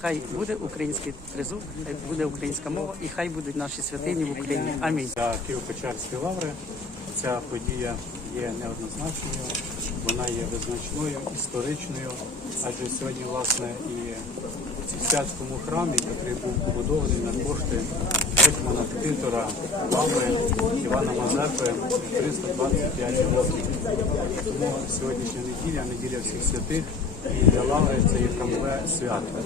Хай буде український тризуб, хай буде українська мова і хай будуть наші святині в Україні. Амінь. Для Києво-Печерські лаври ця подія є неоднозначною, вона є визначною, історичною, адже сьогодні, власне, і в святському храмі, який був побудований на кошти гетьмана ктитора лаври Івана Мазепи 325 років. Тому сьогоднішня неділя, неділя всіх святих, і для лаври це є храмове свято.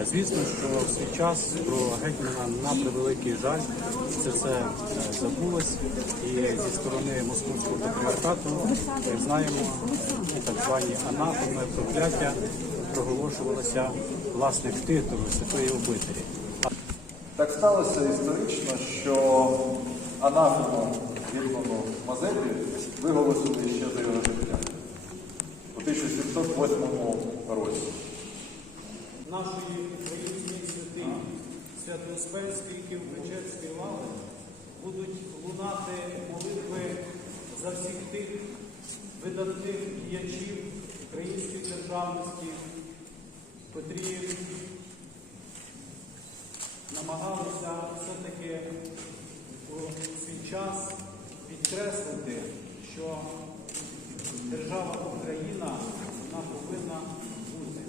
Е, Звісно, що в свій час про гетьмана на превеликий жаль це все е, забулось. І зі сторони московського патріархату ми знаємо так звані анафеми, прокляття проголошувалося власне ктитору святої обителі. Так сталося історично, що анафему Гетьману Мазепі виголосили ще за його життя у 1708 році. нашої української святині Свято-Успенської Києво-Печерської лави будуть лунати молитви за всіх тих видатних діячів української державності, намагалися все-таки у свій час підкреслити, що держава Україна вона повинна бути.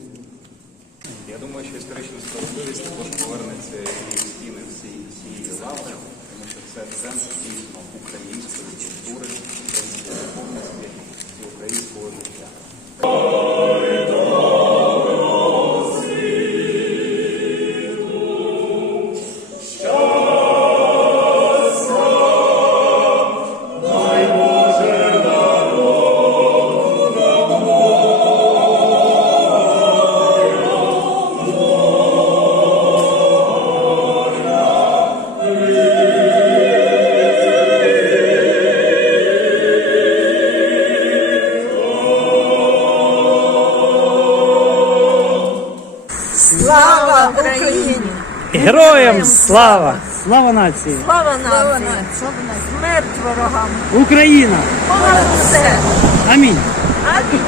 Я думаю, що історична справедливість також повернеться Слава Україні! Героям слава! Слава нації! Слава нації! Смерть ворогам! Україна! Понад все! Амінь! Амінь!